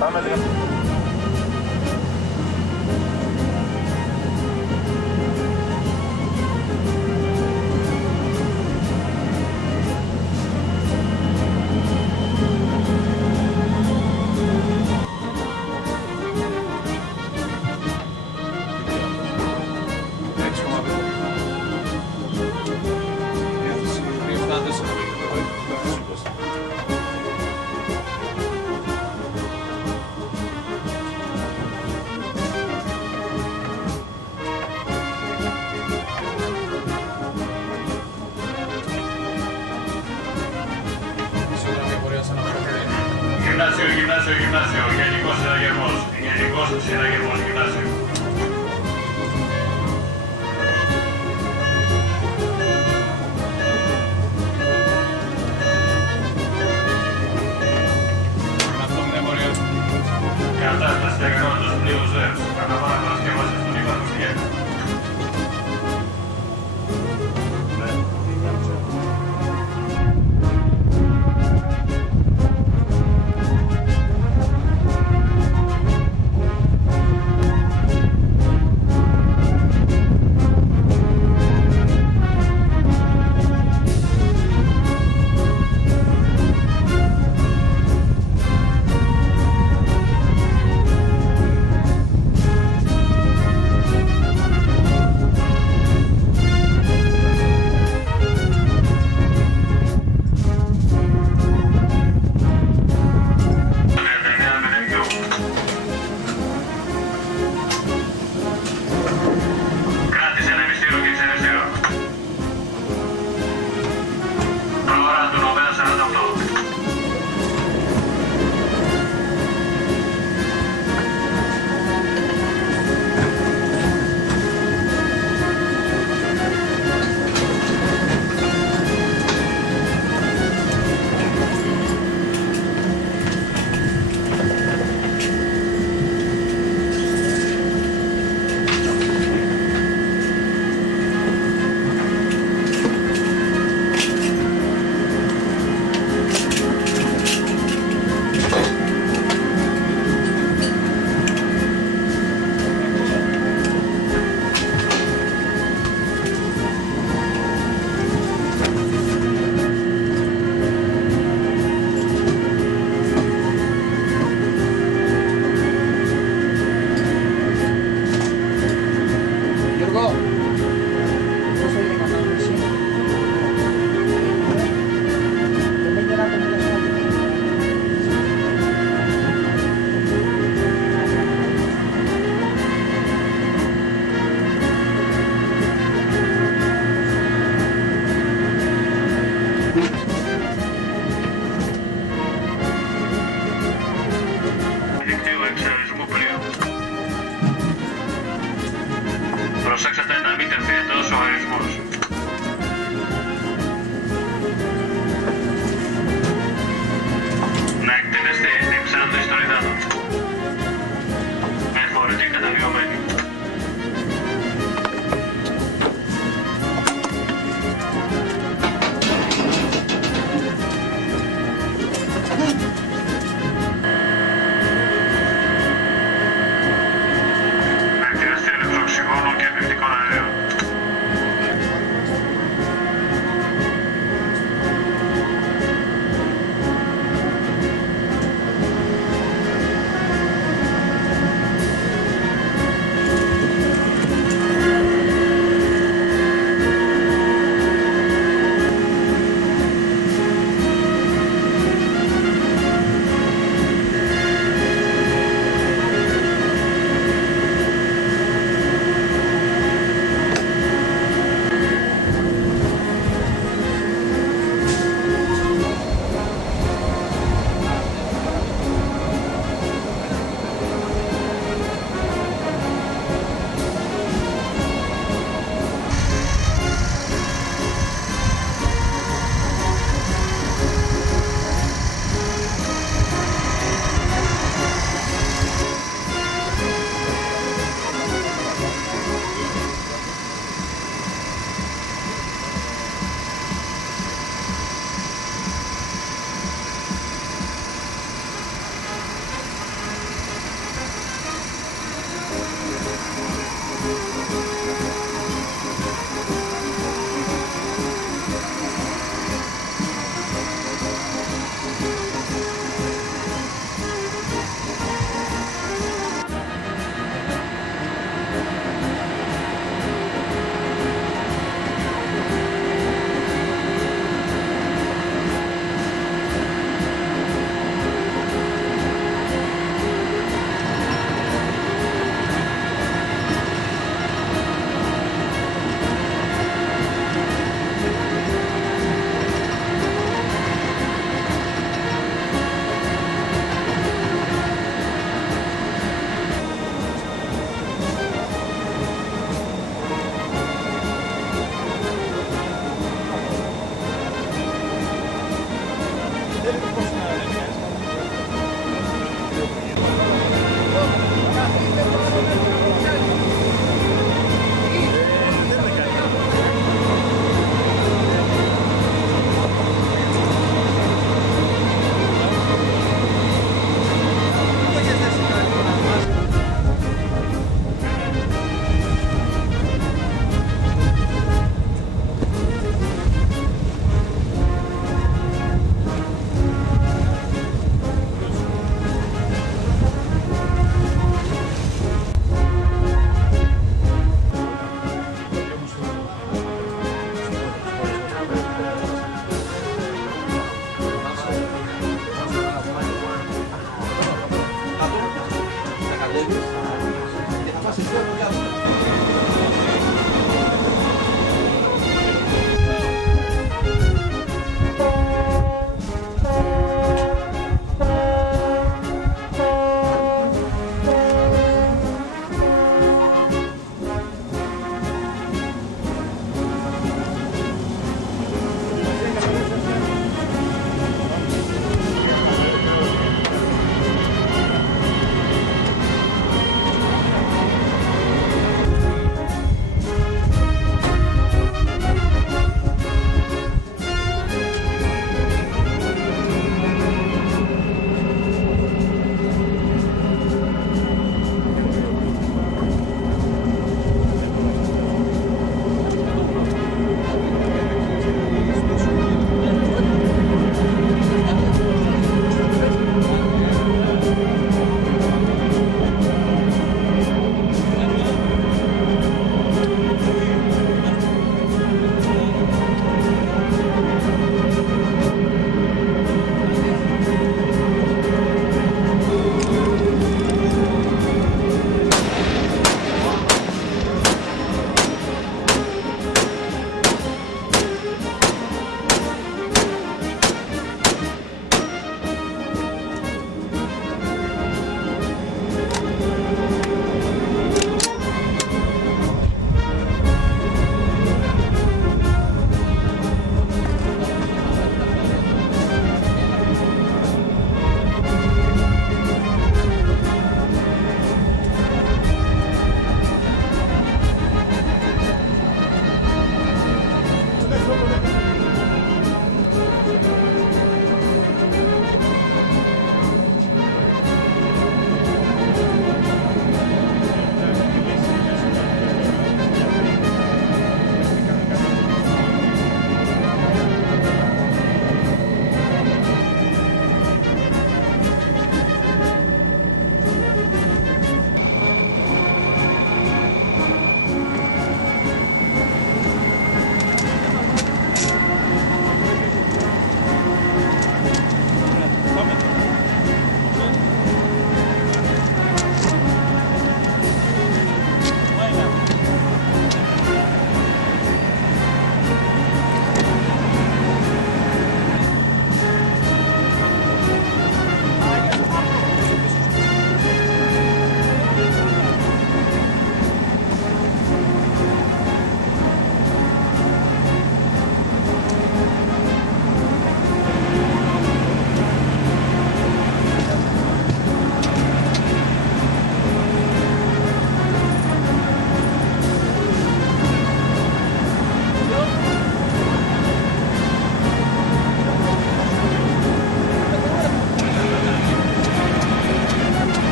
Πάμε λίγο. Γυμνάσιο, γενικός συναγερμός, γυμνάσιο. Κατάσταση διακρόντος πλοίου ΖΕΠΣ, αναβάνα παρασκευάσεις στον Ιβάνο Φιέκο.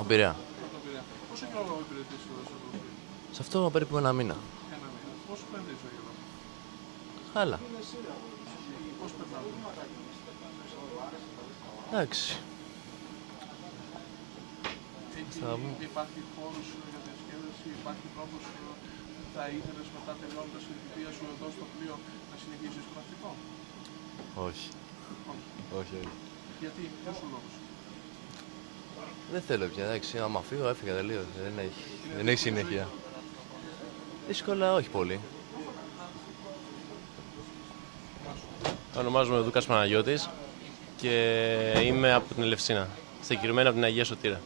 Ο Πειραιά. Από τον Πειραιά. Πόσο καιρό υπηρετείς εδώ στο Ευρωπαϊκό? Σε αυτό περίπου ένα μήνα. Ένα μήνα. Πώς φαίνεται η ζωή εδώ? Χάλα. Πώς περνάμε? Εντάξει. Υπάρχει χώρος για διασκέδαση, υπάρχει τρόπος θα ήθελες μετά τελειώνοντας την θητεία σου εδώ στο πλοίο να συνεχίσεις το ναυτικό? Όχι. Όχι, όχι. Γιατί, ποιος ο λόγος? Δεν θέλω πια, εντάξει. Άμα φύγω, έφυγα τελείως. Δεν έχει συνέχεια. Δύσκολα, όχι πολύ. Ονομάζομαι Δούκας Παναγιώτης και είμαι από την Ελευσίνα, συγκεκριμένα από την Αγία Σωτήρα.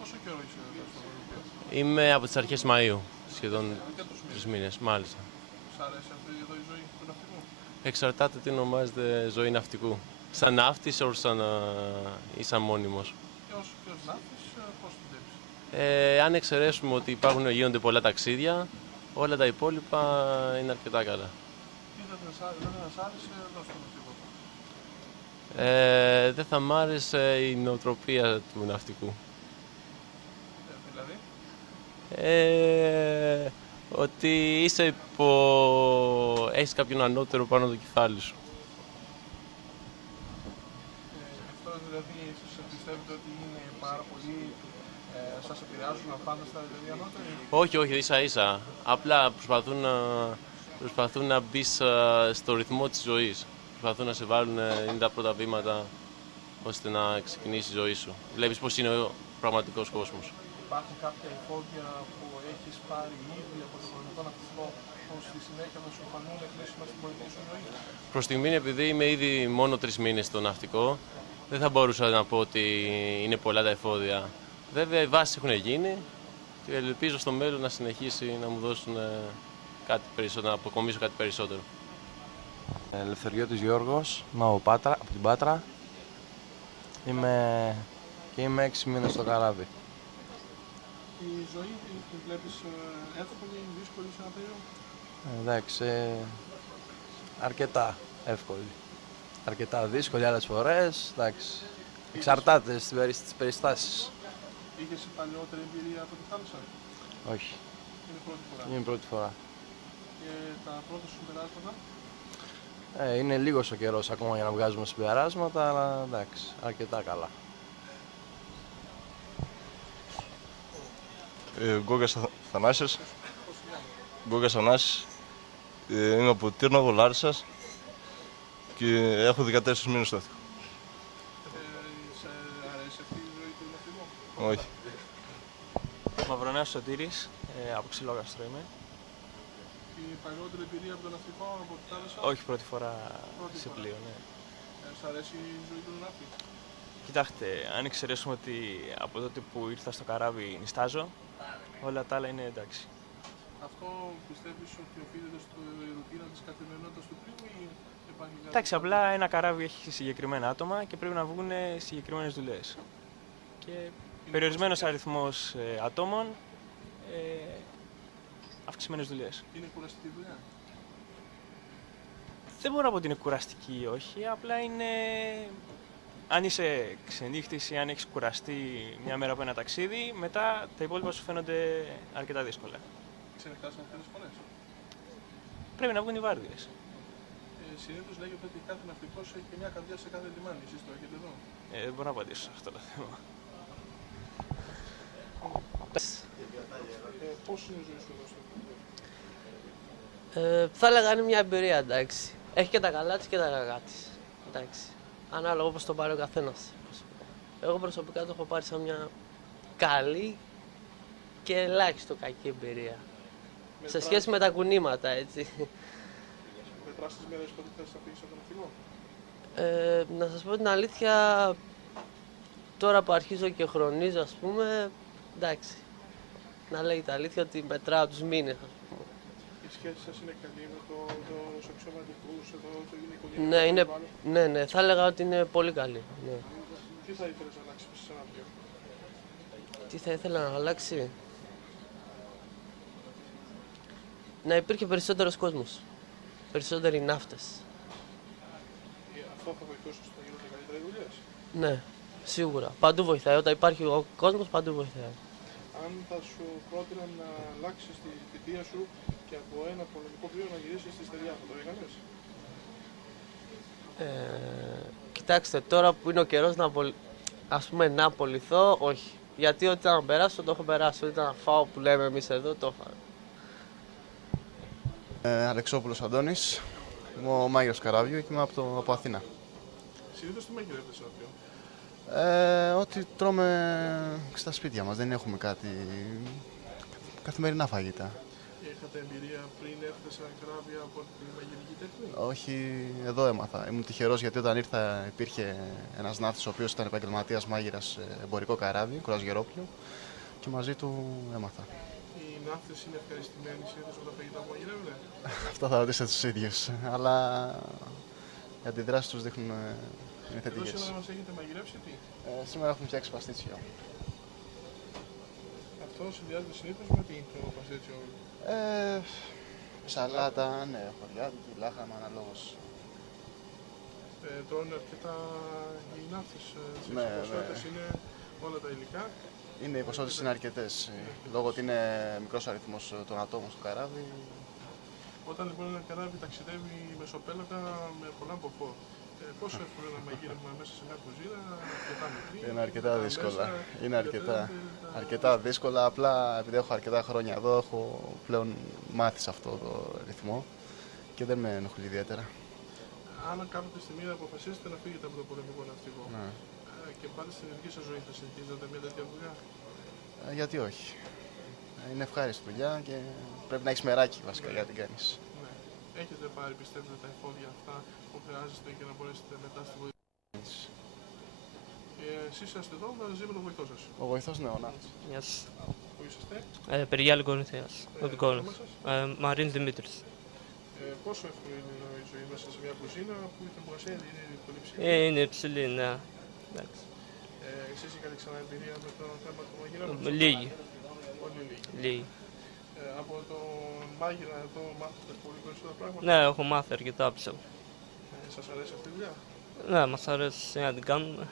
Πόσο καιρό είσαι εδώ στο Ευρωπαϊκό? Είμαι από τις αρχές Μαΐου, σχεδόν 3 μήνες, μάλιστα. Σ' αρέσει αυτή εδώ η ζωή του ναυτικού? Εξαρτάται τι ονομάζεται ζωή ναυτικού. Σαν ναύτης ή σαν μόνιμος. Και ως ναύτης, πώς την βλέπεις? Αν εξαιρέσουμε ότι γίνονται πολλά ταξίδια, όλα τα υπόλοιπα είναι αρκετά καλά. Τι δεν θα σ' άρεσε εδώ στο ναυτικό? Δεν θα μ' άρεσε η νοοτροπία του ναυτικού. Δηλαδή? Ότι έχεις κάποιον ανώτερο πάνω το κεφάλι σου. Αυτό δηλαδή εσείς πιστεύετε ότι είναι πάρα πολύ, σας επηρεάζουν αφάνταστα δηλαδή ανώτεροι? Όχι, όχι, ίσα ίσα. Απλά προσπαθούν να μπεις στο ρυθμό της ζωής. Προσπαθούν να σε βάλουν, είναι τα πρώτα βήματα ώστε να ξεκινήσει η ζωή σου. Βλέπεις πώς είναι ο πραγματικός κόσμος. Υπάρχουν κάποια εφόδια που έχεις πάρει ήδη από το πολιτικό ναυτικό που στη συνέχεια θα σου φανούν χρήσιμα στην πολιτική σου ζωή? Προς τη στιγμή, επειδή είμαι ήδη μόνο 3 μήνες στο ναυτικό, δεν θα μπορούσα να πω ότι είναι πολλά τα εφόδια. Βέβαια, οι βάσεις έχουν γίνει και ελπίζω στο μέλλον να συνεχίσει να μου δώσουν κάτι περισσότερο, να αποκομίσω κάτι περισσότερο. Ελευθεριώτης Γιώργος, είμαι από την Πάτρα. Είμαι 6 μήνες στο καράβι. Η ζωή την βλέπεις εύκολη, είναι δύσκολη σε ένα πλοίο? Εντάξει, αρκετά εύκολη. Αρκετά δύσκολη άλλες φορές, εντάξει. Εξαρτάται στις περιστάσεις. Είχες παλαιότερη εμπειρία από τη θάλασσα? Όχι, Είναι η πρώτη φορά. είναι η πρώτη φορά. Και τα πρώτα σου συμπεράσματα? Είναι λίγος ο καιρός ακόμα για να βγάζουμε συμπεράσματα, αλλά εντάξει, αρκετά καλά. Γκόγκας Θανάσης, είμαι από Τύρνοβο, Λάρισσας και έχω 14 μήνες στο ναυτικό. Σε αρέσει αυτή η ζωή του ναυτικού? Όχι. Μαυρονέας Σωτήρης, από Ξυλόγαστρο είμαι. Η παλαιότερη εμπειρία από το ναυτικό, από τη θάλασσα? Όχι, πρώτη φορά σε πλοίο, ναι. Σ' αρέσει η ζωή του ναυτικού? Κοιτάξτε, αν εξαιρέσουμε ότι από τότε που ήρθα στο καράβι νηστάζω, όλα τα άλλα είναι εντάξει. Αυτό πιστεύεις ότι οφείλεται στη ρουτίνα της καθημερινότητας του πλοίου ή υπάρχει κάτι? Εντάξει, απλά ένα καράβι έχει συγκεκριμένα άτομα και πρέπει να βγουν συγκεκριμένες δουλειές. Και περιορισμένος αριθμός ατόμων, αυξημένες δουλειές. Είναι κουραστική δουλειά? Δεν μπορώ να πω ότι είναι κουραστική ή όχι, απλά είναι... Αν είσαι ξενύχτης ή αν έχεις κουραστεί μια μέρα από ένα ταξίδι, μετά τα υπόλοιπα σου φαίνονται αρκετά δύσκολα. Ξενυχτάς αυτές φορές? Πρέπει να βγουν οι βάρδιες. Συνήθως λέγεται ότι κάθε ναυτικός έχει και μια καρδιά σε κάθε λιμάνι. Εσείς το έχετε εδώ? Δεν μπορώ να απαντήσω σε αυτό το θέμα. Πώς είναι η ζωή σου εδώ στο πλοίο? Θα έλεγα είναι μια εμπειρία, εντάξει. Έχει και τα καλά της και τα κακά της. Εντάξει. Ανάλογα πώς το πάρει ο καθένας. Εγώ προσωπικά το έχω πάρει σαν μια καλή και ελάχιστο κακή εμπειρία. Σε σχέση με τα κουνήματα, έτσι. Μετράς τις μέρες που θες να φύγεις από το ναυτικό? Να σας πω την αλήθεια, τώρα που αρχίζω και χρονίζω, ας πούμε, εντάξει. Να λέγεται αλήθεια ότι μετράω τους μήνες, ας πούμε. Η σχέση σας είναι καλή με τους αξιωματικούς εδώ, το γυναικολόγιο? Ναι, θα έλεγα ότι είναι πολύ καλή. Ναι. Τι θα ήθελες να αλλάξεις σε ένα πλοίο? Τι θα ήθελα να αλλάξει? Να υπήρχε περισσότερος κόσμος. Περισσότεροι ναύτες. Αυτό θα βοηθούσε στο να γίνονται καλύτερες δουλειές? Ναι. Σίγουρα. Παντού βοηθάει. Όταν υπάρχει ο κόσμος, παντού βοηθάει. Αν θα σου πρότειναν να αλλάξεις τη θητεία σου και από ένα πολεμικό πλοίο να γυρίσεις στη στεριά, θα το έκανες? Κοιτάξτε, τώρα που είναι ο καιρός να απολυθώ, όχι. Γιατί ό,τι ήταν να περάσω, το έχω περάσει. Ό,τι ήταν να φάω που λέμε εμείς εδώ, το έφαγα. Αλεξόπουλος Αντώνης, είμαι ο μάγειρας Καράβιου και είμαι από Αθήνα. Συνήθως τι μαγειρεύετε σε αυτό? Ό,τι τρώμε στα σπίτια μας, δεν έχουμε κάτι καθημερινά φαγητά. Είχατε εμπειρία πριν έρθετε σε καράβια από τη μαγειρική τέχνη? Όχι, εδώ έμαθα. Ήμουν τυχερός γιατί όταν ήρθα υπήρχε ένας ναύτης ο οποίος ήταν επαγγελματίας μάγειρας σε εμπορικό καράβι, κουρασγερόπλιο, και μαζί του έμαθα. Οι ναύτες είναι ευχαριστημένοι συνήθως με τα φαγητά που μαγειρεύετε? Αυτό θα ρωτήσετε τους ίδιους, αλλά οι αντιδράσεις τους δείχνουν είναι θετικές. Εδώ σήμερα μας έχετε μαγειρεύσει τι? Σήμερα έχουμε φτιάξει παστίτσιο. Αυτό συνδυάζεται συνήθως με τι το παστίτσιο? Σαλάτα, ναι, χωριάτικη, λάχανα, αναλόγως. Τρώνε αρκετά οι ναύτες, Ναι, οι ποσότητες είναι όλα τα υλικά. Είναι, οι ποσότητες είναι αρκετές. Λόγω ότι είναι μικρός αριθμός των ατόμων στο καράβι. Όταν λοιπόν ένα καράβι ταξιδεύει μεσοπέλαγα με πολλά μποφόρ, πόσο εύκολο είναι να μαγείρευμα μέσα σε μια κουζίνα, αρκετά μικρή? Είναι αρκετά δύσκολα. Είναι αρκετά δύσκολα. Απλά επειδή έχω αρκετά χρόνια εδώ, έχω πλέον μάθει σε αυτό το ρυθμό και δεν με ενοχλεί ιδιαίτερα. Αν κάποια στιγμή αποφασίσετε να φύγετε από το πολεμικό ναυτικό, Ναι. Και πάλι στην ειδική σας ζωή θα συνεχίζετε μια τέτοια δουλειά? Γιατί όχι. Είναι ευχάριστη δουλειά και πρέπει να έχεις μεράκι βασικά για να την κάνεις. Ναι. Έχετε πάρει, πιστεύετε, τα εφόδια αυτά που χρειάζεστε για να μπορέσετε μετά στη βοήθεια? Εσείς είσαστε εδώ μαζί με τον βοηθό σας? Ο βοηθός, ναι, ο Νάτς. Γεια σας. Πού είσαστε? Περιγιάλη Κορινθίας. Οδικόνος. Μαρίν Δημήτρης. Πόσο εύκολο είναι η ζωή μέσα σε μια κουζίνα που η θερμοκρασία είναι πολύ ψηλή? Είναι υψηλή, ναι. Εντάξει. Εσείς είχατε ξανά εμπειρία με το θέμα του μαγειρεύματος? Λίγη. Πολύ λίγη. Λίγη. Από τον μάγειρα εδώ μάθετε πολύ περισσότερα πράγματα? Ναι, έχω μάθει αρκετά, πιστεύω. Σας αρέσει αυτή η δουλειά? Ναι, μας αρέσει να την κάνουμε.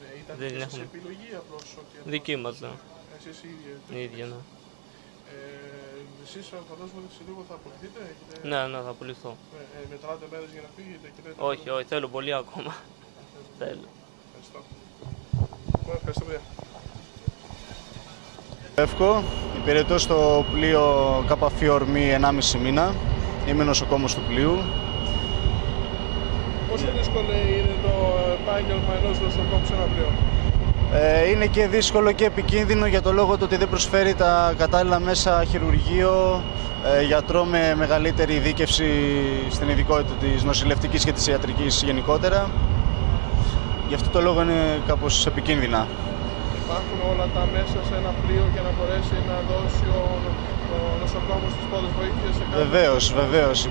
Ναι, ήταν Δεν δική σας έχουμε. επιλογή απλώς ότι... Δική μας, ναι. Εσείς οι ίδιοι? Η ίδια, ναι. Εσείς φαντάζομαι ότι σε λίγο θα απολυθείτε? Ναι, ναι, θα πουληθώ. Μετράτε μέρες για να φύγετε και λέτε... Όχι, όχι, θέλω πολύ ακόμα. Θέλω. Ευχαριστώ. Ευχαριστώ πολύ. Εύκο, υπηρετώ στο πλοίο ΚΦ Ορμή 1,5 μήνα. Είμαι νοσοκόμος του πλοίου. Πόσο δύσκολο είναι το επάγγελμα ενός νοσοκόμου σε ένα πλοίο? Είναι και δύσκολο και επικίνδυνο για το λόγο του ότι δεν προσφέρει τα κατάλληλα μέσα χειρουργείο, γιατρό με μεγαλύτερη ειδίκευση στην ειδικότητα της νοσηλευτικής και της ιατρικής γενικότερα. Γι' αυτό το λόγο είναι κάπως επικίνδυνα. Υπάρχουν όλα τα μέσα σε ένα πλοίο για να μπορέσει να δώσει ο νοσοκόμος τις πρώτες βοήθειες σε κάθε... Βεβαίως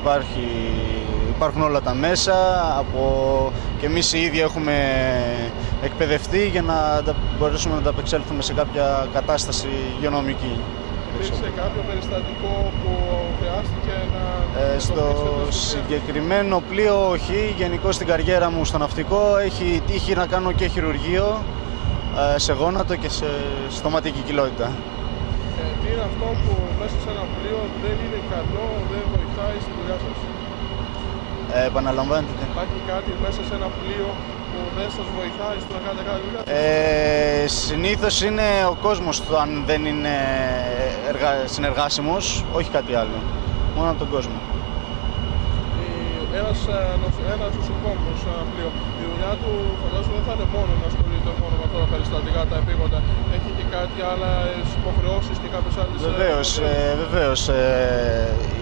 υπάρχουν όλα τα μέσα. Και εμείς οι ίδιοι έχουμε εκπαιδευτεί για να μπορέσουμε να ανταπεξέλθουμε σε κάποια κατάσταση υγειονομική. Υπήρξε κάποιο περιστατικό που χρειάστηκε να... Στο συγκεκριμένο πλοίο όχι. Γενικώς στην καριέρα μου στο ναυτικό έχει τύχει να κάνω και χειρουργείο σε γόνατο και σε στοματική κοιλότητα. Τι είναι αυτό που μέσα σε ένα πλοίο δεν είναι καλό, δεν βοηθάει στη δουλειά σας? Επαναλαμβάνετε. Υπάρχει κάτι μέσα σε ένα πλοίο που δεν σας βοηθάει στο να κάνετε κάθε δουλειά? Συνήθως είναι ο κόσμος του, αν δεν είναι συνεργάσιμος, όχι κάτι άλλο. Μόνο από τον κόσμο. Ένας νοσοκόμος σε ένα πλοίο, η δουλειά του φαντάζομαι δεν θα είναι μόνο να ασχολείται μόνο με αυτά τα περιστατικά, τα επίγοντα. Έχει και κάτι άλλες υποχρεώσεις και κάποιες άλλες... Βεβαίως.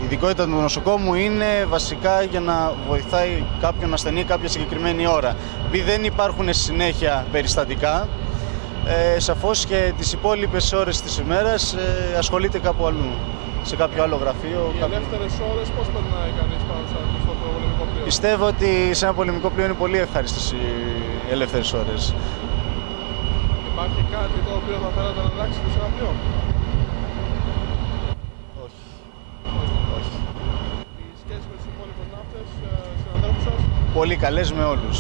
Η ειδικότητα του νοσοκόμου είναι βασικά για να βοηθάει κάποιον ασθενή κάποια συγκεκριμένη ώρα. Επειδή δεν υπάρχουν συνέχεια περιστατικά, σαφώς και τις υπόλοιπες ώρες της ημέρας ασχολείται κάπου αλλού, σε κάποιο άλλο γραφείο. Οι ελεύθερες ώρες πώς περνάει κανείς πάνω στο πολεμικό πλοίο? Πιστεύω ότι σε ένα πολεμικό πλοίο είναι πολύ ευχάριστες οι ελεύθερες ώρες. Υπάρχει κάτι το οποίο θα θέλατε να αλλάξετε σε ένα πλοίο? Όχι. Η σχέση με τους υπόλοιπους ναύτες, συναδέλφους σας? Πολύ καλές με όλους.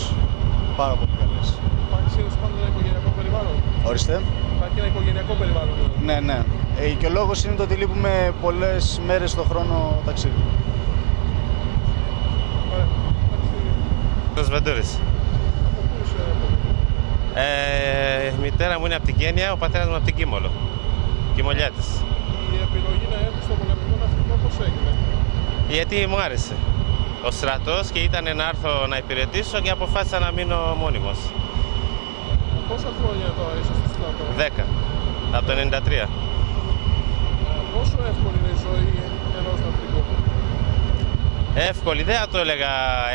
Πάρα πολύ καλές. Υπάρχει σύνδεση πάντα Ορίστε. Υπάρχει ένα οικογενειακό περιβάλλον. Ναι, ναι. Και ο λόγος είναι το ότι λείπουμε πολλές μέρες το χρόνο ταξίδι. Κώστας Βεντούρης. Η μητέρα μου είναι από την Κένια, ο πατέρας μου από την Κίμολο. Κιμολιάτης. Η επιλογή να έρθει στο πολεμικό ναυτικό πώς έγινε? Γιατί μου άρεσε ο στρατός και ήταν να έρθω να υπηρετήσω και αποφάσισα να μείνω μόνιμος. Πόσα χρόνια τώρα είσαι στο στρατό? 10, από το 93. Πόσο εύκολη είναι η ζωή ενός ναυτικού? Εύκολη, δεν θα το έλεγα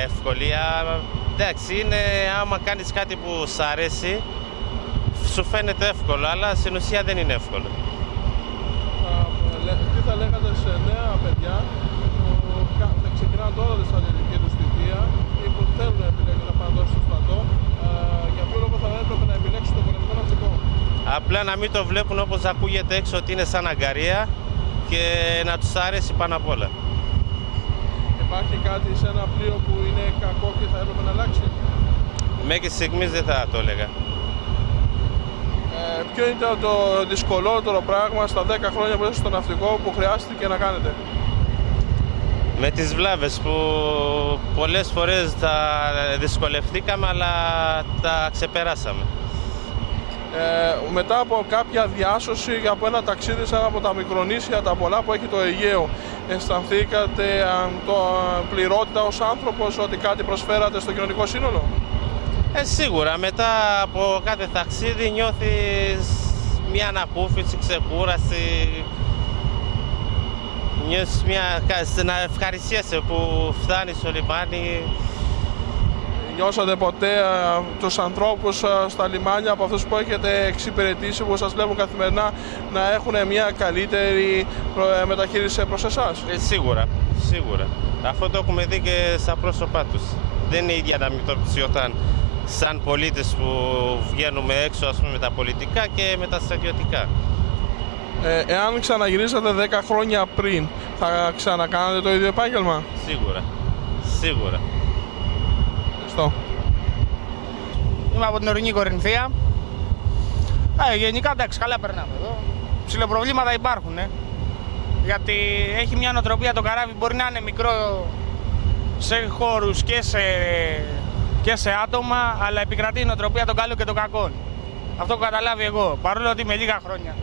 εύκολη. Εντάξει, είναι άμα κάνεις κάτι που σ' αρέσει, σου φαίνεται εύκολο, αλλά στην ουσία δεν είναι εύκολο. Τι θα λέγατε σε νέα παιδιά που ξεκινάνε τώρα τη στρατιωτική τους θητεία ή που θέλουν να επιλέγουν να πάνε τώρα στο στρατό, για ποιο λόγο θα έπρεπε να επιλέξουν το πολεμικό ναυτικό? Απλά να μην το βλέπουν όπως ακούγεται έξω ότι είναι σαν αγκαρία και να τους αρέσει πάνω απ' όλα. Υπάρχει κάτι σε ένα πλοίο που είναι κακό και θα έπρεπε να αλλάξει? Μέχρι στιγμής δεν θα το έλεγα. Ποιο ήταν το δυσκολότερο πράγμα στα 10 χρόνια που είστε στο ναυτικό που χρειάστηκε να κάνετε? Με τις βλάβες που πολλές φορές τα δυσκολευτήκαμε αλλά τα ξεπεράσαμε. Μετά από κάποια διάσωση από ένα ταξίδι σε ένα από τα μικρονήσια, τα πολλά που έχει το Αιγαίο, αισθανθήκατε πληρότητα ως άνθρωπος, ότι κάτι προσφέρατε στο κοινωνικό σύνολο? Σίγουρα, μετά από κάθε ταξίδι νιώθεις μια ανακούφιση, ξεκούραση, νιώθεις να ευχαριστιέσαι που φτάνεις στο λιμάνι. Νιώσατε ποτέ τους ανθρώπους στα λιμάνια από αυτούς που έχετε εξυπηρετήσει, που σας βλέπουν καθημερινά, να έχουν μια καλύτερη μεταχείριση προς εσάς? Σίγουρα, σίγουρα. Αυτό το έχουμε δει και στα πρόσωπά τους. Δεν είναι η ίδια αντιμετώπιση όταν σαν πολίτες που βγαίνουμε έξω, ας πούμε, με τα πολιτικά και με τα στρατιωτικά. Εάν ξαναγυρίσατε 10 χρόνια πριν, θα ξανακάνατε το ίδιο επάγγελμα? Σίγουρα, σίγουρα. Ευχαριστώ. Είμαι από την Ορεινή Κορινθία. Γενικά εντάξει, καλά περνάμε εδώ. Ψιλοπροβλήματα υπάρχουν, γιατί έχει μια νοοτροπία το καράβι, μπορεί να είναι μικρό σε χώρους και σε άτομα, αλλά επικρατεί η νοοτροπία των καλών και των κακών. Αυτό έχω καταλάβει εγώ, παρόλο ότι είμαι λίγα χρόνια.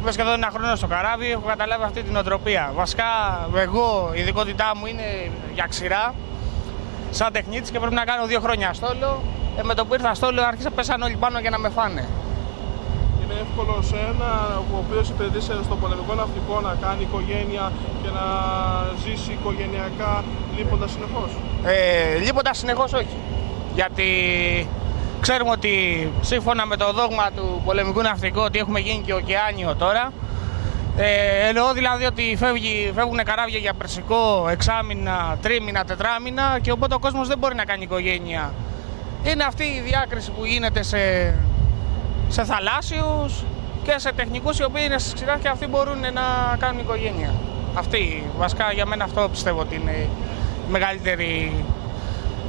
Είμαι σχεδόν ένα χρόνο στο καράβι, έχω καταλάβει αυτή την νοοτροπία. Βασικά, εγώ η ειδικότητά μου είναι για ξηρά, σαν τεχνίτης, και πρέπει να κάνω 2 χρόνια στόλο. Με το που ήρθα στόλο άρχισα πέσαν όλοι πάνω για να με φάνε. Είναι εύκολο σε ένα ο οποίος υπηρετήσε στο πολεμικό ναυτικό να κάνει οικογένεια και να ζήσει οικογενειακά λείποντας συνεχώς? Λείποντας συνεχώς όχι. Γιατί ξέρουμε ότι σύμφωνα με το δόγμα του πολεμικού ναυτικού ότι έχουμε γίνει και ωκεάνιο τώρα. Εννοώ δηλαδή ότι φεύγουν καράβια για περσικό 6μήνα, 3μήνα, 4μήνα και οπότε ο κόσμος δεν μπορεί να κάνει οικογένεια. Είναι αυτή η διάκριση που γίνεται σε θαλάσσιους και σε τεχνικούς οι οποίοι είναι στις ξηράς και αυτοί μπορούν να κάνουν οικογένεια. Αυτή, βασικά για μένα αυτό πιστεύω ότι είναι η μεγαλύτερη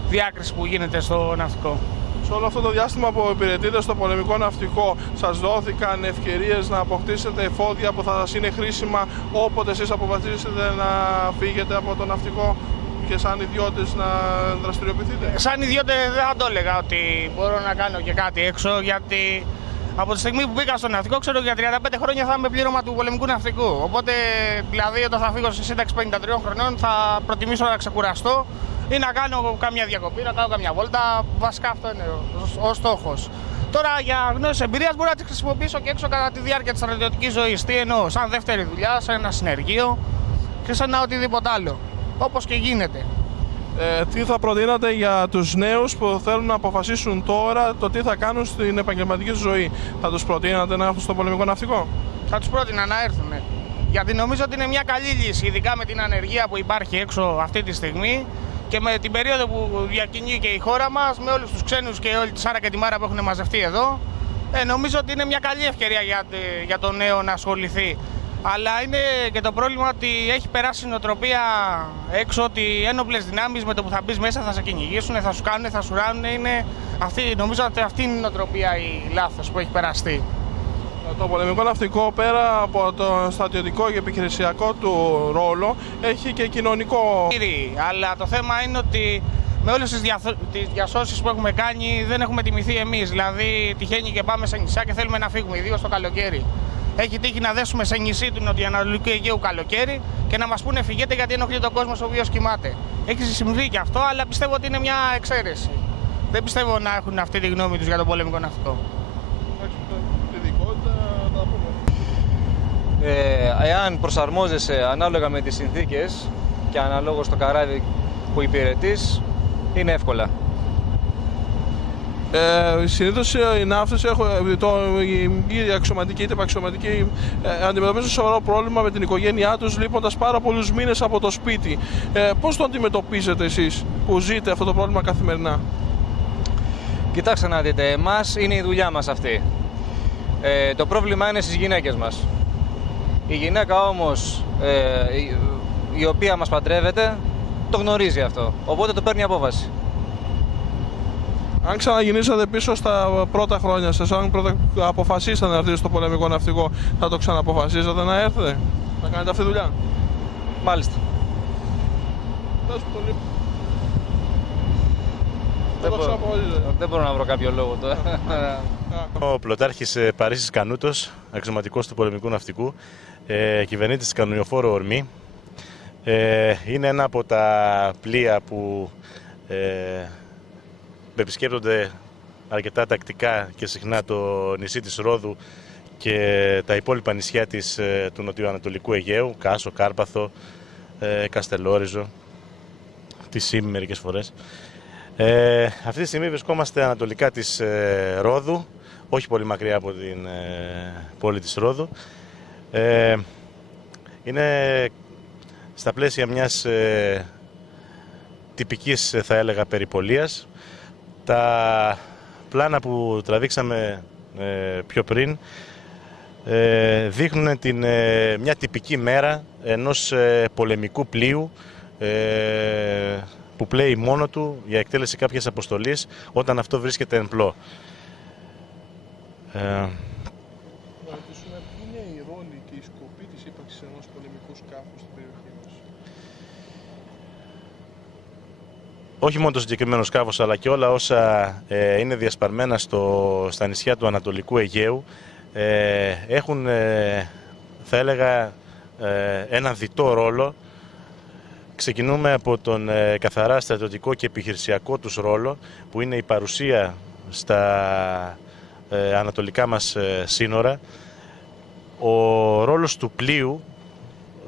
διάκριση που γίνεται στο ναυτικό. Σε όλο αυτό το διάστημα που υπηρετείτε στο πολεμικό ναυτικό, σας δόθηκαν ευκαιρίες να αποκτήσετε εφόδια που θα σας είναι χρήσιμα όποτε εσείς αποφασίσετε να φύγετε από το ναυτικό και σαν ιδιώτες να δραστηριοποιηθείτε? Σαν ιδιώτε δεν θα το έλεγα ότι μπορώ να κάνω και κάτι έξω, γιατί από τη στιγμή που μπήκα στο ναυτικό ξέρω ότι για 35 χρόνια θα είμαι πλήρωμα του πολεμικού ναυτικού. Οπότε δηλαδή όταν θα φύγω σε σύνταξη 53 χρονών θα προτιμήσω να ξεκουραστώ ή να κάνω κάμια διακοπή, να κάνω κάμια βόλτα. Βασικά αυτό είναι ο στόχος. Τώρα για γνώσεις εμπειρίας μπορώ να τις χρησιμοποιήσω και έξω κατά τη διάρκεια της στρατιωτικής ζωής. Τι εννοώ, σαν δεύτερη δουλειά, σαν ένα συνεργείο και σαν ένα οτιδήποτε άλλο. Όπως και γίνεται. Τι θα προτείνατε για τους νέους που θέλουν να αποφασίσουν τώρα το τι θα κάνουν στην επαγγελματική τους ζωή? Θα τους προτείνατε να έρθουν στο πολεμικό ναυτικό? Θα τους πρότεινα να έρθουν. Γιατί νομίζω ότι είναι μια καλή λύση, ειδικά με την ανεργία που υπάρχει έξω αυτή τη στιγμή και με την περίοδο που διακινεί και η χώρα μας, με όλους τους ξένους και όλη τη Σάρα και τη Μάρα που έχουν μαζευτεί εδώ. Νομίζω ότι είναι μια καλή ευκαιρία για τον νέο να ασχοληθεί. Αλλά είναι και το πρόβλημα ότι έχει περάσει η νοοτροπία έξω ότι οι ένοπλες δυνάμεις με το που θα μπεις μέσα θα σε κυνηγήσουν, θα σου κάνουν, θα σου ράνουν. Νομίζω ότι αυτή είναι η νοοτροπία η λάθος που έχει περαστεί. Το πολεμικό ναυτικό, πέρα από το στρατιωτικό και επιχειρησιακό του ρόλο, έχει και κοινωνικό. Αλλά το θέμα είναι ότι με όλες τις διασώσεις που έχουμε κάνει δεν έχουμε τιμηθεί εμείς. Δηλαδή τυχαίνει και πάμε σε νησιά και θέλουμε να φύγουμε, ιδίως το καλοκαίρι. Έχει τύχει να δέσουμε σε νησί του Νοτιοανατολικού Αιγαίου καλοκαίρι και να μας πούνε φυγείτε γιατί ενοχλεί τον κόσμο ο οποίος κοιμάται. Έχει συμβεί και αυτό, αλλά πιστεύω ότι είναι μια εξαίρεση. Δεν πιστεύω να έχουν αυτή τη γνώμη τους για το πολεμικό ναυτικό. Εάν προσαρμόζεσαι ανάλογα με τις συνθήκες και αναλόγως το καράβι που υπηρετείς, είναι εύκολα. Συνήθως οι ναύτες, είτε αξιωματικοί είτε επαξιωματικοί, αντιμετωπίζουν σοβαρό πρόβλημα με την οικογένειά τους, λείποντας πάρα πολλούς μήνες από το σπίτι. Πώς το αντιμετωπίζετε εσείς που ζείτε αυτό το πρόβλημα καθημερινά? Κοιτάξτε να δείτε, εμάς είναι η δουλειά μας αυτή. Το πρόβλημα είναι στις γυναίκες μας. Η γυναίκα όμως, η οποία μας παντρεύεται, το γνωρίζει αυτό, οπότε το παίρνει απόφαση. Αν ξαναγυρίσατε πίσω στα πρώτα χρόνια σας, αν αποφασίσατε να έρθετε στο πολεμικό ναυτικό, θα το ξαναποφασίσατε να έρθετε, να κάνετε αυτή τη δουλειά? Μάλιστα. Δεν μπορώ να βρω κάποιο λόγο τώρα. Ο πλωτάρχης Παρίσης Κανούτος, αξιωματικός του πολεμικού ναυτικού, κυβερνήτης της κανονιοφόρου ορμή. Είναι ένα από τα πλοία που επισκέπτονται αρκετά τακτικά και συχνά το νησί της Ρόδου και τα υπόλοιπα νησιά του νοτιοανατολικού Αιγαίου, Κάσο, Κάρπαθο, Καστελόριζο, τη Σύμη μερικές φορές. Αυτή τη στιγμή βρισκόμαστε ανατολικά της Ρόδου, όχι πολύ μακριά από την πόλη της Ρόδου. Είναι στα πλαίσια μιας τυπικής, θα έλεγα, περιπολίας. Τα πλάνα που τραβήξαμε πιο πριν δείχνουν μια τυπική μέρα ενός πολεμικού πλοίου που πλέει μόνο του για εκτέλεση κάποιας αποστολής όταν αυτό βρίσκεται εν πλώ. Να ρωτήσουμε ποιοι είναι οι ρόλοι και οι σκοποί της ύπαρξης ενός πολεμικού σκάφους στην περιοχή μας? Όχι μόνο το συγκεκριμένο σκάφος, αλλά και όλα όσα είναι διασπαρμένα στα νησιά του Ανατολικού Αιγαίου έχουν, θα έλεγα, έναν διτό ρόλο. Ξεκινούμε από τον καθαρά στρατιωτικό και επιχειρησιακό τους ρόλο, που είναι η παρουσία στα ανατολικά μας σύνορα. Ο ρόλος του πλοίου,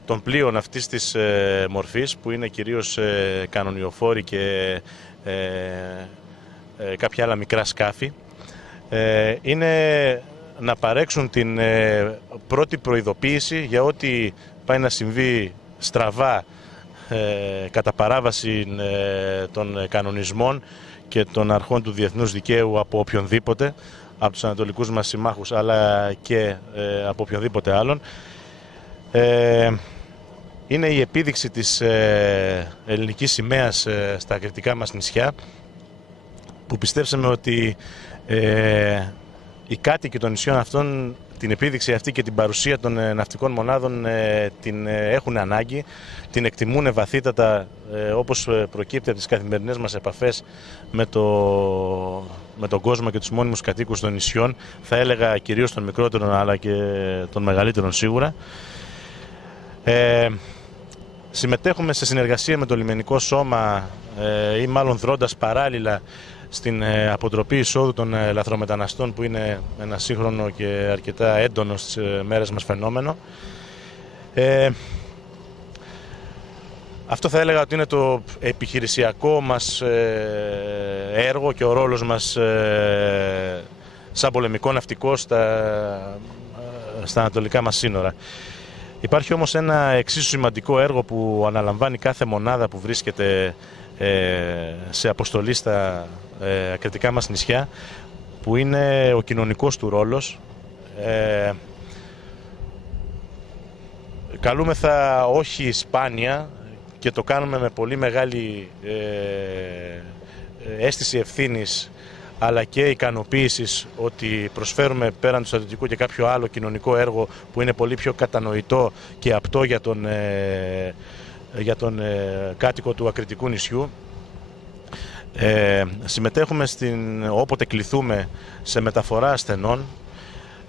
των πλοίων αυτής της μορφής, που είναι κυρίως κανονιοφόροι και κάποια άλλα μικρά σκάφη, είναι να παρέξουν την πρώτη προειδοποίηση για ό,τι πάει να συμβεί στραβά κατά παράβαση των κανονισμών και των αρχών του διεθνούς δικαίου από οποιονδήποτε, από τους ανατολικούς μας συμμάχους, αλλά και από οποιονδήποτε άλλον. Είναι η επίδειξη της ελληνικής σημαίας στα κρητικά μας νησιά, που πιστέψαμε ότι οι κάτοικοι των νησιών αυτών την επίδειξη αυτή και την παρουσία των ναυτικών μονάδων την έχουν ανάγκη, την εκτιμούν βαθύτατα, όπως προκύπτει από τις καθημερινές μας επαφές με τον κόσμο και τους μόνιμους κατοίκους των νησιών, θα έλεγα κυρίως των μικρότερων αλλά και των μεγαλύτερων σίγουρα. Συμμετέχουμε σε συνεργασία με το λιμενικό σώμα ή μάλλον δρώντας παράλληλα στην αποτροπή εισόδου των λαθρομεταναστών, που είναι ένα σύγχρονο και αρκετά έντονο στις μέρες μας φαινόμενο. Αυτό θα έλεγα ότι είναι το επιχειρησιακό μας έργο και ο ρόλος μας σαν πολεμικό ναυτικό στα ανατολικά μας σύνορα. Υπάρχει όμως ένα εξίσου σημαντικό έργο που αναλαμβάνει κάθε μονάδα που βρίσκεται σε αποστολή στα κρητικά μας νησιά, που είναι ο κοινωνικός του ρόλος. Καλούμεθα όχι σπάνια, και το κάνουμε με πολύ μεγάλη αίσθηση ευθύνης, αλλά και ικανοποίησης ότι προσφέρουμε πέραν του στρατιωτικού και κάποιο άλλο κοινωνικό έργο που είναι πολύ πιο κατανοητό και απτό για τον κάτοικο του Ακριτικού νησιού. Συμμετέχουμε όποτε κληθούμε σε μεταφορά ασθενών,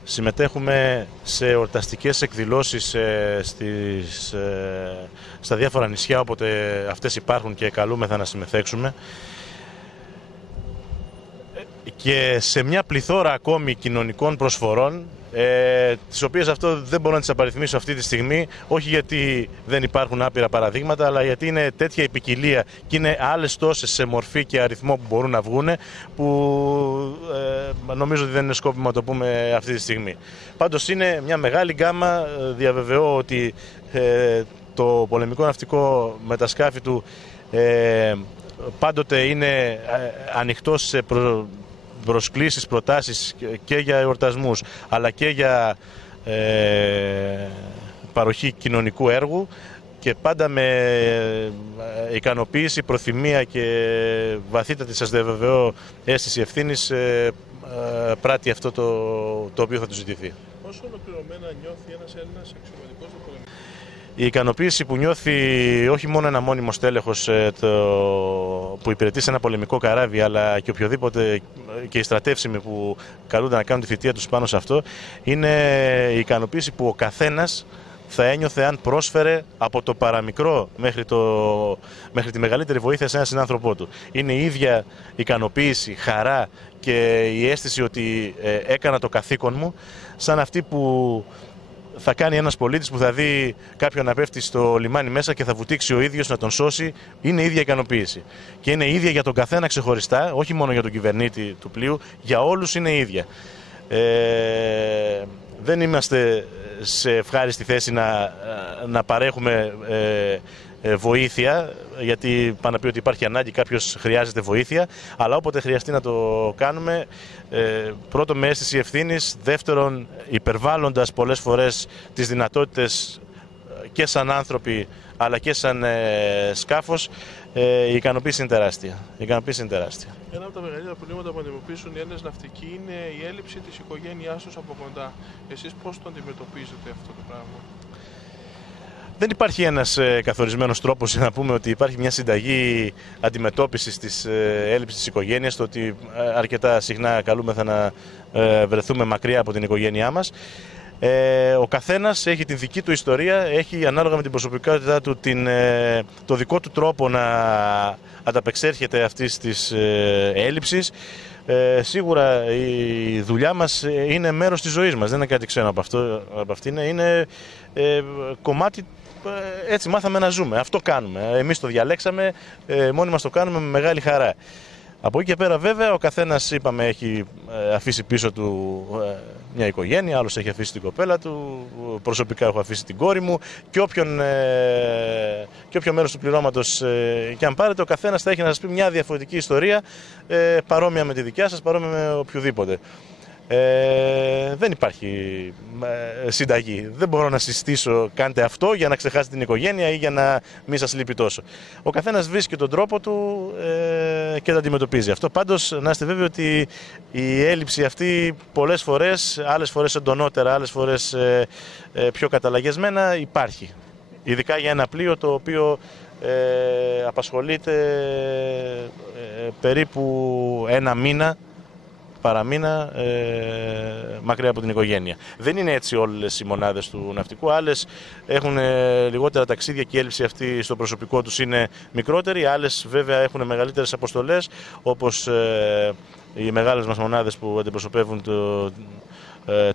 συμμετέχουμε σε εορταστικές εκδηλώσεις στα διάφορα νησιά όποτε αυτές υπάρχουν και καλούμεθα να συμμετέξουμε, και σε μια πληθώρα ακόμη κοινωνικών προσφορών, τις οποίες αυτό δεν μπορώ να τις απαριθμίσω αυτή τη στιγμή, όχι γιατί δεν υπάρχουν άπειρα παραδείγματα, αλλά γιατί είναι τέτοια η ποικιλία και είναι άλλες τόσες σε μορφή και αριθμό που μπορούν να βγουν, που νομίζω ότι δεν είναι σκόπιμο να το πούμε αυτή τη στιγμή. Πάντως είναι μια μεγάλη γκάμα. Διαβεβαιώ ότι το πολεμικό ναυτικό με τα σκάφη του πάντοτε είναι ανοιχτό σε προσκλήσεις, προτάσεις και για εορτασμούς, αλλά και για παροχή κοινωνικού έργου, και πάντα με ικανοποίηση, προθυμία και βαθύτατη, σας διαβεβαιώ, αίσθηση ευθύνης πράττει αυτό το οποίο θα του ζητηθεί. Πόσο ολοκληρωμένα νιώθει ένας Έλληνας αξιωματικός του πολεμικού? Η ικανοποίηση που νιώθει όχι μόνο ένα μόνιμο στέλεχος που υπηρετεί σε ένα πολεμικό καράβι, αλλά και οποιοδήποτε, και οι στρατεύσιμοι που καλούνται να κάνουν τη θητεία τους πάνω σε αυτό, είναι η ικανοποίηση που ο καθένας θα ένιωθε αν πρόσφερε από το παραμικρό μέχρι τη μεγαλύτερη βοήθεια σε έναν συνάνθρωπό του. Είναι η ίδια ικανοποίηση, χαρά και η αίσθηση ότι έκανα το καθήκον μου, σαν αυτή που θα κάνει ένας πολίτης που θα δει κάποιον να πέφτει στο λιμάνι μέσα και θα βουτήξει ο ίδιος να τον σώσει. Είναι η ίδια ικανοποίηση. Και είναι ίδια για τον καθένα ξεχωριστά, όχι μόνο για τον κυβερνήτη του πλοίου, για όλους είναι ίδια. Δεν είμαστε σε ευχάριστη θέση να παρέχουμε βοήθεια, γιατί πάνε να πει ότι υπάρχει ανάγκη, κάποιος χρειάζεται βοήθεια, αλλά όποτε χρειαστεί να το κάνουμε, πρώτον με αίσθηση ευθύνης, δεύτερον υπερβάλλοντας πολλές φορές τις δυνατότητες και σαν άνθρωποι αλλά και σαν σκάφος, η ικανοποίηση είναι τεράστια. Ένα από τα μεγαλύτερα προβλήματα που αντιμετωπίζουν οι Έλληνες ναυτικοί είναι η έλλειψη της οικογένειάς τους από κοντά. Εσείς πώς το αντιμετωπίζετε αυτό το πράγμα? Δεν υπάρχει ένας καθορισμένος τρόπος να πούμε ότι υπάρχει μια συνταγή αντιμετώπισης της έλλειψης της οικογένειας, το ότι αρκετά συχνά καλούμεθα να βρεθούμε μακριά από την οικογένειά μας. Ο καθένας έχει την δική του ιστορία, έχει ανάλογα με την προσωπικότητά του το δικό του τρόπο να ανταπεξέρχεται αυτής της έλλειψης. Σίγουρα η δουλειά μας είναι μέρος της ζωής μας, δεν είναι κάτι ξένο από αυτήν, είναι κομμάτι, έτσι μάθαμε να ζούμε, αυτό κάνουμε, εμείς το διαλέξαμε, μόνοι μας το κάνουμε με μεγάλη χαρά. Από εκεί και πέρα βέβαια ο καθένας, είπαμε, έχει αφήσει πίσω του μια οικογένεια, άλλος έχει αφήσει την κοπέλα του, προσωπικά έχω αφήσει την κόρη μου, και όποιο μέρος του πληρώματος και αν πάρετε, ο καθένας θα έχει να σας πει μια διαφορετική ιστορία, παρόμοια με τη δικιά σας, παρόμοια με οποιοδήποτε. Δεν υπάρχει συνταγή. Δεν μπορώ να συστήσω κάντε αυτό για να ξεχάσετε την οικογένεια ή για να μην σας λείπει τόσο. Ο καθένας βρίσκει τον τρόπο του και τα αντιμετωπίζει. Αυτό πάντως να είστε βέβαιοι ότι η έλλειψη αυτή πολλές φορές, άλλες φορές εντονότερα, άλλες φορές πιο καταλαγιασμένα, υπάρχει. Ειδικά για ένα πλοίο το οποίο απασχολείται περίπου ένα μήνα παραμήνα μακριά από την οικογένεια. Δεν είναι έτσι όλες οι μονάδες του ναυτικού. Άλλες έχουν λιγότερα ταξίδια και η έλλειψη αυτή στο προσωπικό τους είναι μικρότερη. Άλλες βέβαια έχουν μεγαλύτερες αποστολές, όπως οι μεγάλες μας μονάδες που αντιπροσωπεύουν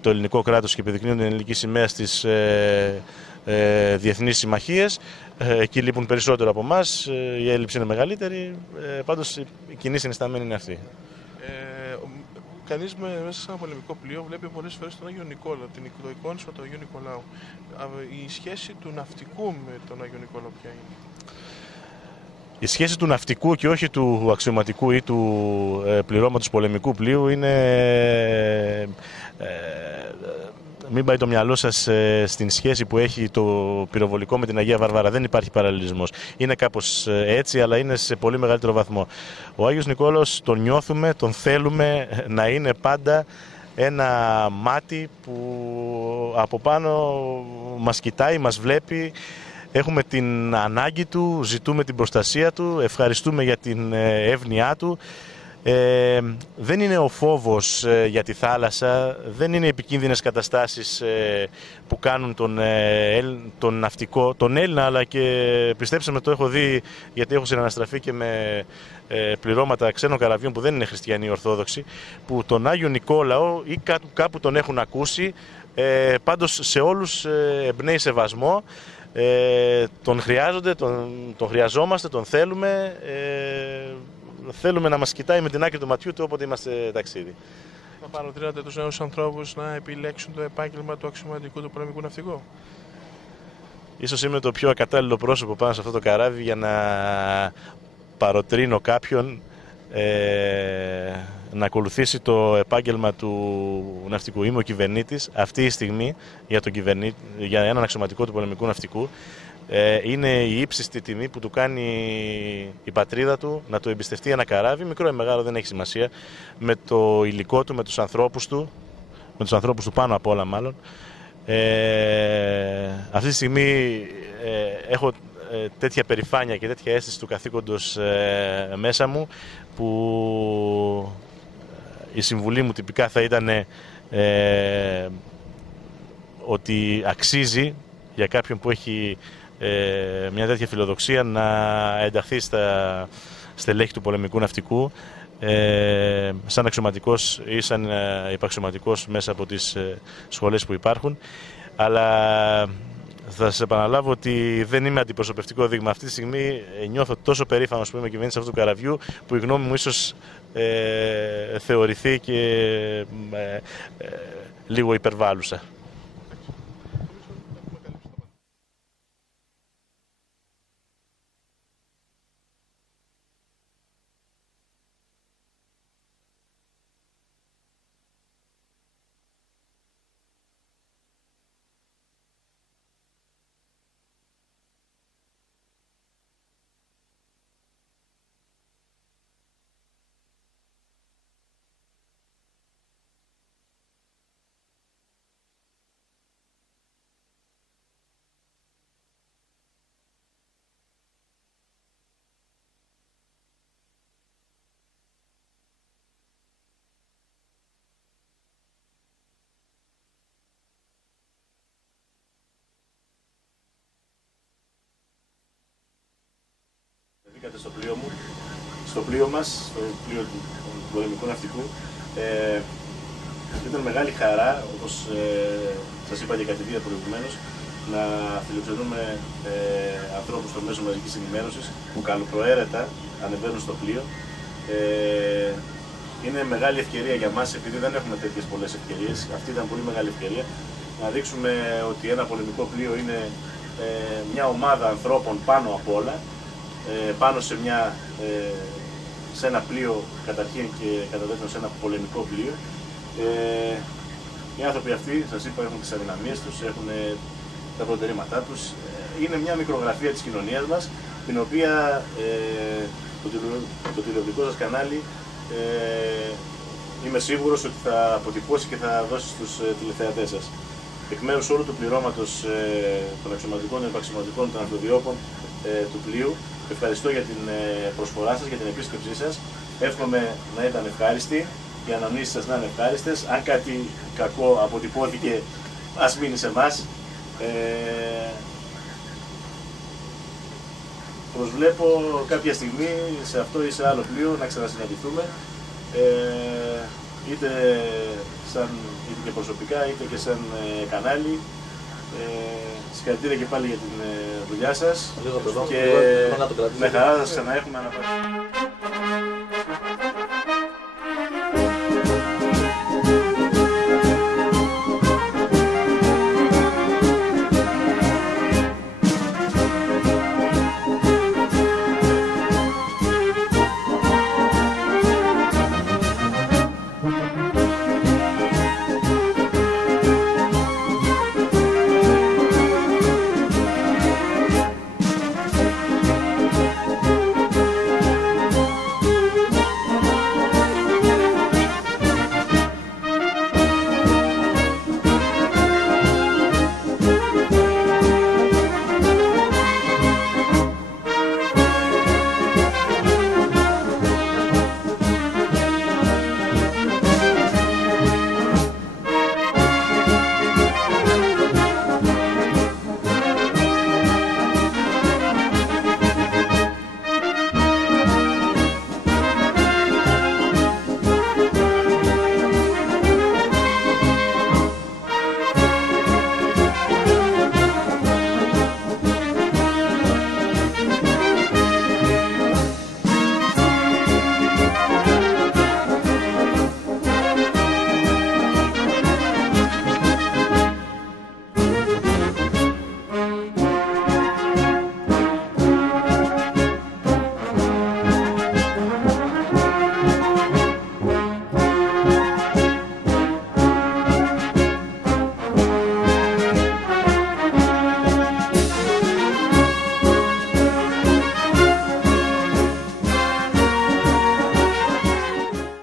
το ελληνικό κράτος και επιδεικνύουν την ελληνική σημαία στις διεθνείς συμμαχίες. Εκεί λείπουν περισσότερο από εμάς, η έλλειψη είναι μεγαλύτερη. Πάντως η κοινή συνισταμένη είναι αυτή. Κανείς μέσα σε ένα πολεμικό πλοίο βλέπει πολλές φορές τον Άγιο Νικόλαο, το εικόνισμα του Αγίου Νικολάου. Η σχέση του ναυτικού με τον Άγιο Νικόλαο ποια είναι? Η σχέση του ναυτικού και όχι του αξιωματικού ή του πληρώματος πολεμικού πλοίου είναι μην πάει το μυαλό σας στην σχέση που έχει το πυροβολικό με την Αγία Βαρβάρα. Δεν υπάρχει παραλληλισμός. Είναι κάπως έτσι, αλλά είναι σε πολύ μεγαλύτερο βαθμό. Ο Άγιος Νικόλαος τον νιώθουμε, τον θέλουμε να είναι πάντα ένα μάτι που από πάνω μας κοιτάει, μας βλέπει. Έχουμε την ανάγκη του, ζητούμε την προστασία του, ευχαριστούμε για την εύνοιά του. Δεν είναι ο φόβος για τη θάλασσα, δεν είναι επικίνδυνες καταστάσεις που κάνουν τον ναυτικό, τον Έλληνα, αλλά και πιστέψτε με, το έχω δει γιατί έχω συναναστραφεί και με πληρώματα ξένων καραβιών που δεν είναι χριστιανοί ορθόδοξοι, που τον Άγιο Νικόλαο ή κάπου τον έχουν ακούσει, πάντως σε όλους εμπνέει σεβασμό. Τον χρειάζονται, τον χρειαζόμαστε, τον θέλουμε. Θέλουμε να μας κοιτάει με την άκρη του ματιού του όποτε είμαστε ταξίδι. Θα παροτρύνατε τους νέους ανθρώπους να επιλέξουν το επάγγελμα του αξιωματικού του πολεμικού ναυτικού? Ίσως είμαι το πιο ακατάλληλο πρόσωπο πάνω σε αυτό το καράβι για να παροτρύνω κάποιον να ακολουθήσει το επάγγελμα του ναυτικού. Είμαι ο κυβερνήτης αυτή τη στιγμή για έναν αξιωματικό του πολεμικού ναυτικού. Είναι η ύψιστη τιμή που του κάνει η πατρίδα του να του εμπιστευτεί ένα καράβι, μικρό ή μεγάλο δεν έχει σημασία, με το υλικό του, με τους ανθρώπους του πάνω απ' όλα μάλλον. Αυτή τη στιγμή έχω τέτοια περηφάνεια και τέτοια αίσθηση του καθήκοντος μέσα μου, που η συμβουλή μου τυπικά θα ήταν ότι αξίζει για κάποιον που έχει μια τέτοια φιλοδοξία να ενταχθεί στα στελέχη του πολεμικού ναυτικού σαν αξιωματικός ή σαν υπαξιωματικός μέσα από τις σχολές που υπάρχουν. Αλλά θα σας επαναλάβω ότι δεν είμαι αντιπροσωπευτικό δείγμα. Αυτή τη στιγμή νιώθω τόσο περήφανος που είμαι κυβερνήτης αυτού του καραβιού, που η γνώμη μου ίσως θεωρηθεί και λίγο υπερβάλλουσα. Μπήκατε στο πλοίο μου, στο πλοίο μας, στο πλοίο του πολεμικού ναυτικού. Ήταν μεγάλη χαρά, όπως σας είπα και κατηδία προηγουμένως, να φιλοξενούμε ανθρώπους στο μέσο μαζικής ενημέρωσης που καλοπροαίρετα ανεβαίνουν στο πλοίο. Είναι μεγάλη ευκαιρία για μας, επειδή δεν έχουμε τέτοιες πολλές ευκαιρίες. Αυτή ήταν πολύ μεγάλη ευκαιρία να δείξουμε ότι ένα πολεμικό πλοίο είναι μια ομάδα ανθρώπων πάνω απ' όλα, πάνω σε ένα πλοίο καταρχήν και κατά δεύτερον σε ένα πολεμικό πλοίο. Οι άνθρωποι αυτοί, σας είπα, έχουν τις αδυναμίες τους, έχουν τα προτερήματά τους. Είναι μια μικρογραφία της κοινωνίας μας, την οποία το τηλεοπτικό σας κανάλι είμαι σίγουρος ότι θα αποτυπώσει και θα δώσει στους τηλεθεατές σας. Εκ μέρους όλου του πληρώματος των αξιωματικών, των υπαξιωματικών, των ανθοδιώπων του πλοίου, ευχαριστώ για την προσφορά σας, για την επίσκεψή σας. Εύχομαι να ήταν ευχάριστη, οι αναμνήσεις σας να είναι ευχάριστες. Αν κάτι κακό αποτυπώθηκε, ας μείνει σε εμάς. Προσβλέπω κάποια στιγμή σε αυτό ή σε άλλο πλοίο να ξανασυναντηθούμε, είτε και προσωπικά είτε και σαν κανάλι. Συγχαρητήρια και πάλι για την δουλειά σας και με χαρά σας ξαναέχουμε αναπάρει.